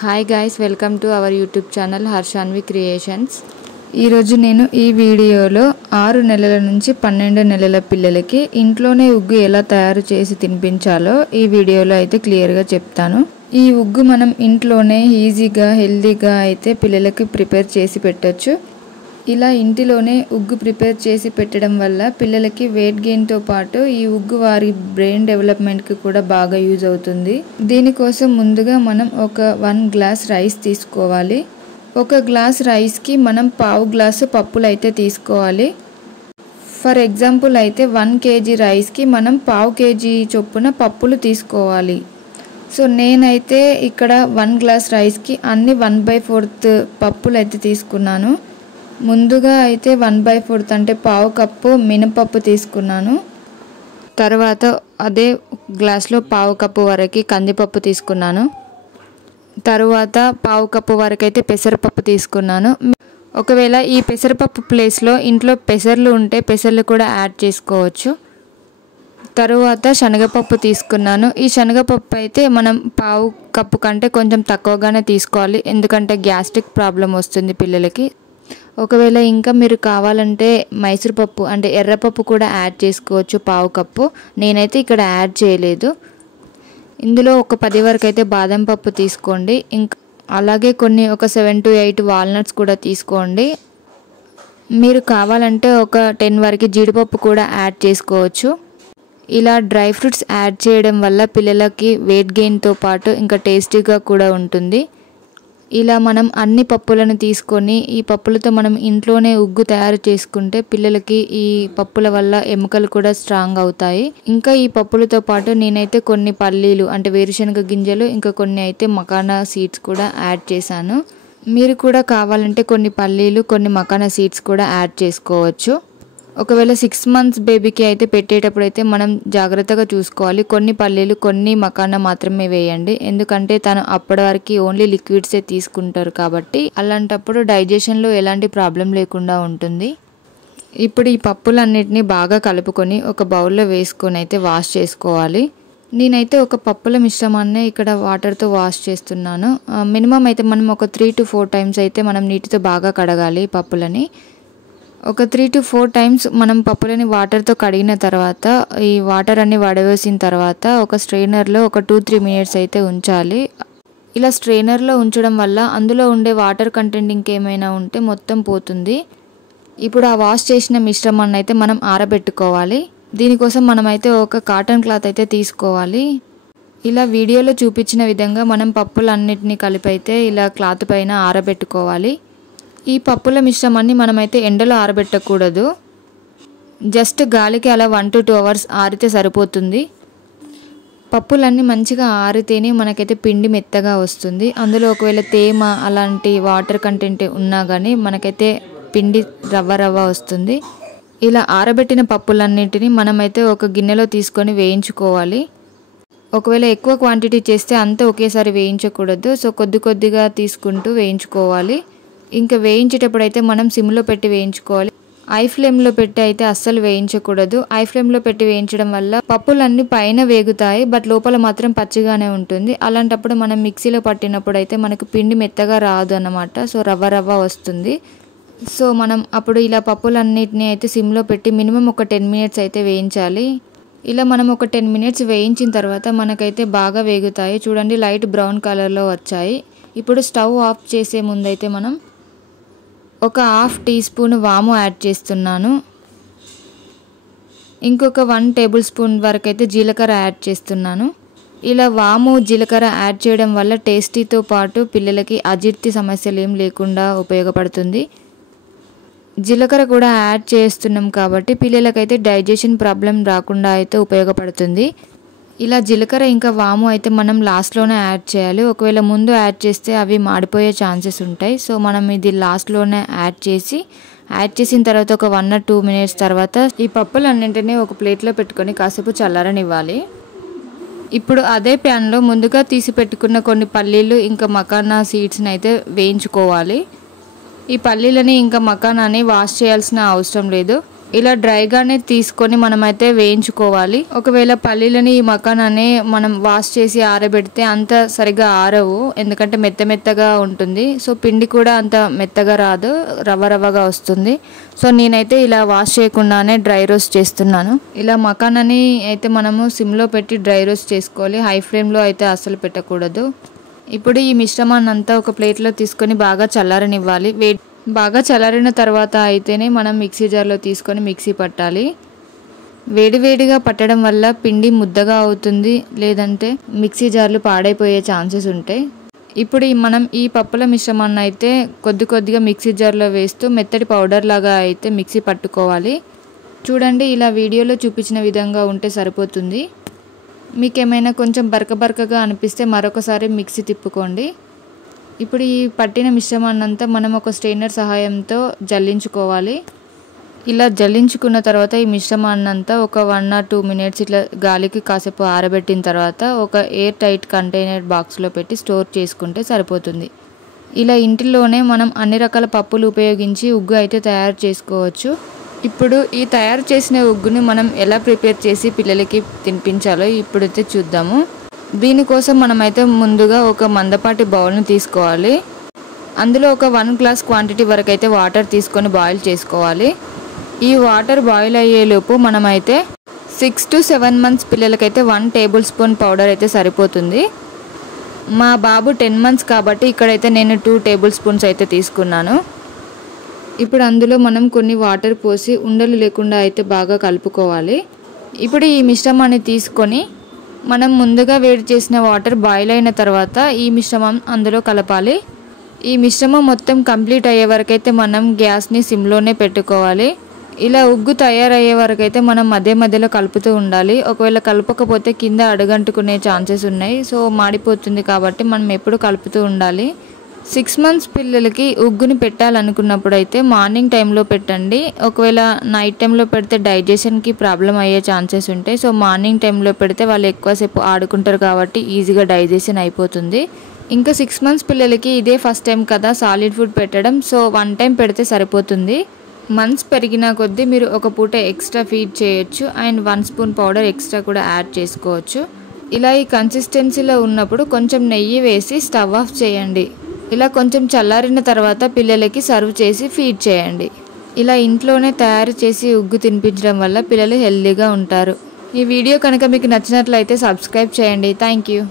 Hi guys, welcome to our YouTube channel Harshanvi creations. ఈరోజు నేను ఈ వీడియోలో 6 నెలల నుంచి 12 నెలల పిల్లలకి ఇంట్లోనే ఉగ్గు ఎలా తయారు చేసి తినిపించాలో ఈ వీడియోలో అయితే క్లియర్గా చెప్తాను. ఈ ఉగ్గు మనం ఇంట్లోనే ఈజీగా హెల్తీగా అయితే పిల్లలకి ప్రిపేర్ చేసి పెట్టొచ్చు. ఇలా ఇంటిలోనే ఉగ్గు ప్రిపేర్ చేసి పెట్టడం వల్ల పిల్లలకి వెయిట్ గెయిన్తో పాటు ఈ ఉగ్గు వారి బ్రెయిన్ డెవలప్మెంట్కి కూడా బాగా యూజ్ అవుతుంది. దీనికోసం ముందుగా మనం ఒక 1 గ్లాస్ రైస్ తీసుకోవాలి. ఒక గ్లాస్ రైస్కి మనం 1/2 గ్లాసు పప్పులు అయితే తీసుకోవాలి. ఫర్ ఎగ్జాంపుల్ అయితే 1 kg రైస్కి మనం 1/2 kg చొప్పున పప్పులు తీసుకోవాలి. సో నేనైతే ఇక్కడ 1 గ్లాస్ రైస్కి అన్ని 1/4 పప్పులు అయితే తీసుకున్నాను. ముందుగా అయితే 1/4 అంటే 1/2 కప్పు మినపప్పు తీసుకున్నాను. తర్వాత అదే గ్లాస్లో 1/2 కప్పు వరకు కందిపప్పు తీసుకున్నాను. తర్వాత 1/2 కప్పు వరకు అయితే పెసరపప్పు తీసుకున్నాను. ఒకవేళ ఈ పెసరపప్పు ప్లేస్లో ఇంట్లో పెసర్లు ఉంటే పెసర్లు కూడా యాడ్ చేసుకోవచ్చు. తరువాత శనగపప్పు తీసుకున్నాను. ఈ శనగపప్పు అయితే మనం 1/2 కప్పు కంటే కొంచెం తక్కువగానే తీసుకోవాలి, ఎందుకంటే గ్యాస్ట్రిక్ ప్రాబ్లం వస్తుంది పిల్లలకి. ఒకవేళ ఇంకా మీరు కావాలంటే మైసూర్ పప్పు అంటే ఎర్రపప్పు కూడా యాడ్ చేసుకోవచ్చు 1/2 కప్పు. నేనైతే ఇక్కడ యాడ్ చేయలేదు. ఇందులో ఒక 10 వరకు అయితే బాదం పప్పు తీసుకోండి. ఇంకా అలాగే ఒక 7 to 8 వాల్నట్స్ కూడా తీసుకోండి. మీరు కావాలంటే ఒక 10 వరకు జీడిపప్పు కూడా యాడ్ చేసుకోవచ్చు. ఇలా డ్రై ఫ్రూట్స్ యాడ్ చేయడం వల్ల పిల్లలకి వెయిట్ గెయిన్తో పాటు ఇంకా టేస్టీగా కూడా ఉంటుంది. ఇలా మనం అన్ని పప్పులను తీసుకొని ఈ పప్పులతో మనం ఇంట్లోనే ఉగ్గు తయారు చేసుకుంటే పిల్లలకి ఈ పప్పుల వల్ల ఎముకలు కూడా స్ట్రాంగ్ అవుతాయి. ఇంకా ఈ పప్పులతో పాటు నేనైతే కొన్ని పల్లీలు అంటే వేరుశనగ గింజలు, ఇంకా కొన్ని అయితే మకానా సీడ్స్ కూడా యాడ్ చేశాను. మీరు కూడా కావాలంటే కొన్ని పల్లీలు కొన్ని మకానా సీడ్స్ కూడా యాడ్ చేసుకోవచ్చు. ఒకవేళ 6 months బేబీకి అయితే పెట్టేటప్పుడు అయితే మనం జాగ్రత్తగా చూసుకోవాలి. కొన్ని పల్లీలు కొన్ని మకానా మాత్రమే వేయండి, ఎందుకంటే తను అప్పటి వరకు ఓన్లీ లిక్విడ్సే తీసుకుంటారు కాబట్టి అలాంటప్పుడు డైజెషన్లో ఎలాంటి ప్రాబ్లం లేకుండా ఉంటుంది. ఇప్పుడు ఈ పప్పులన్నిటిని బాగా కలుపుకొని ఒక బౌల్లో వేసుకొని అయితే వాష్ చేసుకోవాలి. నేనైతే ఒక పప్పుల మిశ్రమాన్ని ఇక్కడ వాటర్తో వాష్ చేస్తున్నాను. మినిమం అయితే మనం ఒక 3 to 4 times అయితే మనం నీటితో బాగా కడగాలి పప్పులని. ఒక 3 to 4 times మనం పప్పులని వాటర్తో కడిగిన తర్వాత ఈ వాటర్ అన్ని వడవేసిన తర్వాత ఒక స్ట్రెయినర్లో ఒక 2-3 minutes అయితే ఉంచాలి. ఇలా స్ట్రెయినర్లో ఉంచడం వల్ల అందులో ఉండే వాటర్ కంటెంట్ ఇంకేమైనా ఉంటే మొత్తం పోతుంది. ఇప్పుడు ఆ వాష్ చేసిన మిశ్రమాన్ని అయితే మనం ఆరబెట్టుకోవాలి. దీనికోసం మనమైతే ఒక కాటన్ క్లాత్ అయితే తీసుకోవాలి. ఇలా వీడియోలో చూపించిన విధంగా మనం పప్పులన్నిటినీ కలిపి అయితే ఇలా క్లాత్ పైన ఆరబెట్టుకోవాలి. ఈ పప్పుల మిశ్రమాన్ని మనమైతే ఎండలో ఆరబెట్టకూడదు, జస్ట్ గాలికి అలా 1 to 2 hours ఆరితే సరిపోతుంది. పప్పులన్నీ మంచిగా ఆరితేనే మనకైతే పిండి మెత్తగా వస్తుంది. అందులో ఒకవేళ తేమ అలాంటి వాటర్ కంటెంట్ ఉన్నా కానీ మనకైతే పిండి రవ్వ వస్తుంది. ఇలా ఆరబెట్టిన పప్పులన్నింటినీ మనమైతే ఒక గిన్నెలో తీసుకొని వేయించుకోవాలి. ఒకవేళ ఎక్కువ క్వాంటిటీ చేస్తే అంతా ఒకేసారి వేయించకూడదు, సో కొద్దిగా తీసుకుంటూ వేయించుకోవాలి. ఇంకా వేయించేటప్పుడు అయితే మనం సిమ్లో పెట్టి వేయించుకోవాలి. ఐ ఫ్లేమ్లో పెట్టి అయితే అస్సలు వేయించకూడదు. ఐ ఫ్లేమ్లో పెట్టి వేయించడం వల్ల పప్పులన్నీ పైన వేగుతాయి, బట్ లోపల మాత్రం పచ్చిగానే ఉంటుంది. అలాంటప్పుడు మనం మిక్సీలో పట్టినప్పుడు అయితే మనకు పిండి మెత్తగా రాదు అన్నమాట, సో రవ్వ వస్తుంది. సో మనం అప్పుడు ఇలా పప్పులన్నిటిని అయితే సిమ్లో పెట్టి మినిమం ఒక 10 minutes అయితే వేయించాలి. ఇలా మనం ఒక 10 minutes వేయించిన తర్వాత మనకైతే బాగా వేగుతాయి. చూడండి, లైట్ బ్రౌన్ కలర్లో వచ్చాయి. ఇప్పుడు స్టవ్ ఆఫ్ చేసే ముందైతే మనం ఒక 1/2 teaspoon వాము యాడ్ చేస్తున్నాను. ఇంకొక 1 tablespoon వరకు అయితే జీలకర్ర యాడ్ చేస్తున్నాను. ఇలా వాము జీలకర్ర యాడ్ చేయడం వల్ల టేస్టీతో పాటు పిల్లలకి అజీర్తి సమస్యలు ఏం లేకుండా ఉపయోగపడుతుంది. జీలకర్ర కూడా యాడ్ చేస్తున్నాం కాబట్టి పిల్లలకైతే డైజెషన్ ప్రాబ్లం రాకుండా అయితే ఉపయోగపడుతుంది. ఇలా జీలకర్ర ఇంకా వాము అయితే మనం లాస్ట్లోనే యాడ్ చేయాలి. ఒకవేళ ముందు యాడ్ చేస్తే అవి మాడిపోయే ఛాన్సెస్ ఉంటాయి. సో మనం ఇది లాస్ట్లోనే యాడ్ చేసిన తర్వాత ఒక 1 or 2 minutes తర్వాత ఈ పప్పులన్నింటినీ ఒక ప్లేట్లో పెట్టుకొని కాసేపు చల్లారనివ్వాలి. ఇప్పుడు అదే ప్యాన్లో ముందుగా తీసి పెట్టుకున్న కొన్ని పల్లీలు ఇంకా మకానా సీడ్స్ని అయితే వేయించుకోవాలి. ఈ పల్లీలని ఇంకా మకానాని వాష్ చేయాల్సిన అవసరం లేదు. ఇలా డ్రైగానే తీసుకొని మనమైతే వేయించుకోవాలి. ఒకవేళ పల్లీలని ఈ మకానాన్ని మనం వాష్ చేసి ఆరబెడితే అంత సరిగా ఆరవు, ఎందుకంటే మెత్తగా ఉంటుంది. సో పిండి కూడా అంత మెత్తగా రాదు, రవ్వగా వస్తుంది. సో నేనైతే ఇలా వాష్ చేయకుండానే డ్రై రోస్ట్ చేస్తున్నాను. ఇలా మకానాన్ని అయితే మనము సిమ్లో పెట్టి డ్రై రోస్ట్ చేసుకోవాలి, హై ఫ్లేమ్లో అయితే అస్సలు పెట్టకూడదు. ఇప్పుడు ఈ మిశ్రమాన్ని అంతా ఒక ప్లేట్లో తీసుకొని బాగా చల్లారనివ్వాలి. బాగా చల్లారిన తర్వాత అయితేనే మనం మిక్సీ జార్లో తీసుకొని మిక్సీ పట్టాలి. వేడివేడిగా పట్టడం వల్ల పిండి ముద్దగా అవుతుంది, లేదంటే మిక్సీ జార్లు పాడైపోయే ఛాన్సెస్ ఉంటాయి. ఇప్పుడు మనం ఈ పప్పుల మిశ్రమాన్ని అయితే కొద్దిగా మిక్సీ జార్లో వేస్తూ మెత్తటి పౌడర్ లాగా అయితే మిక్సీ పట్టుకోవాలి. చూడండి, ఇలా వీడియోలో చూపించిన విధంగా ఉంటే సరిపోతుంది. మీకు ఏమైనా కొంచెం బరకగా అనిపిస్తే మరొకసారి మిక్సీ తిప్పుకోండి. ఇప్పుడు ఈ పట్టిన మిశ్రమాన్ని అంతా మనం ఒక స్ట్రైనర్ సహాయంతో జల్లించుకోవాలి. ఇలా జల్లించుకున్న తర్వాత ఈ మిశ్రమాన్ని అంతా ఒక 1 or 2 minutes ఇట్లా గాలికి కాసేపు ఆరబెట్టిన తర్వాత ఒక ఎయిర్ టైట్ కంటైనర్ బాక్స్లో పెట్టి స్టోర్ చేసుకుంటే సరిపోతుంది. ఇలా ఇంటిలోనే మనం అన్ని రకాల పప్పులు ఉపయోగించి ఉగ్గు అయితే తయారు చేసుకోవచ్చు. ఇప్పుడు ఈ తయారు చేసిన ఉగ్గుని మనం ఎలా ప్రిపేర్ చేసి పిల్లలకి తినిపించాలో ఇప్పుడైతే చూద్దాము. దీనికోసం మనమైతే ముందుగా ఒక మందపాటి బౌల్ని తీసుకోవాలి. అందులో ఒక 1 glass క్వాంటిటీ వరకు అయితే వాటర్ తీసుకొని బాయిల్ చేసుకోవాలి. ఈ వాటర్ బాయిల్ అయ్యేలోపు మనమైతే 6 to 7 months పిల్లలకైతే 1 tablespoon పౌడర్ అయితే సరిపోతుంది. మా బాబు 10 months కాబట్టి ఇక్కడైతే నేను 2 tablespoons అయితే తీసుకున్నాను. ఇప్పుడు అందులో మనం కొన్ని వాటర్ పోసి ఉండలు లేకుండా అయితే బాగా కలుపుకోవాలి. ఇప్పుడు ఈ మిశ్రమాన్ని తీసుకొని మనం ముందుగా వేడి చేసిన వాటర్ బాయిల్ అయిన తర్వాత ఈ మిశ్రమం అందులో కలపాలి. ఈ మిశ్రమం మొత్తం కంప్లీట్ అయ్యే వరకు అయితే మనం గ్యాస్ని సిమ్లోనే పెట్టుకోవాలి. ఇలా ఉగ్గు తయారయ్యే వరకు అయితే మనం మధ్యలో కలుపుతూ ఉండాలి. ఒకవేళ కలపకపోతే కింద అడుగంటుకునే ఛాన్సెస్ ఉన్నాయి. సో మాడిపోతుంది కాబట్టి మనం ఎప్పుడు కలుపుతూ ఉండాలి. 6 months పిల్లలకి ఉగ్గుని పెట్టాలనుకున్నప్పుడు అయితే మార్నింగ్ టైంలో పెట్టండి. ఒకవేళ నైట్ టైంలో పెడితే డైజెషన్కి ప్రాబ్లం అయ్యే ఛాన్సెస్ ఉంటాయి. సో మార్నింగ్ టైంలో పెడితే వాళ్ళు ఎక్కువసేపు ఆడుకుంటారు కాబట్టి ఈజీగా డైజెషన్ అయిపోతుంది. ఇంకా 6 months పిల్లలకి ఇదే ఫస్ట్ టైం కదా సాలిడ్ ఫుడ్ పెట్టడం. సో 1 time పెడితే సరిపోతుంది. మంత్స్ పెరిగిన కొద్దీ మీరు ఒక పూట ఎక్స్ట్రా ఫీడ్ చేయొచ్చు అండ్ 1 spoon పౌడర్ ఎక్స్ట్రా కూడా యాడ్ చేసుకోవచ్చు. ఇలా ఈ కన్సిస్టెన్సీలో ఉన్నప్పుడు కొంచెం నెయ్యి వేసి స్టవ్ ఆఫ్ చేయండి. ఇలా కొంచెం చల్లారిన తర్వాత పిల్లలకి సర్వ్ చేసి ఫీడ్ చేయండి. ఇలా ఇంట్లోనే తయారు చేసి ఉగ్గు తినిపించడం వల్ల పిల్లలు హెల్తీగా ఉంటారు. ఈ వీడియో కనుక మీకు నచ్చినట్లయితే సబ్స్క్రైబ్ చేయండి. Thank you.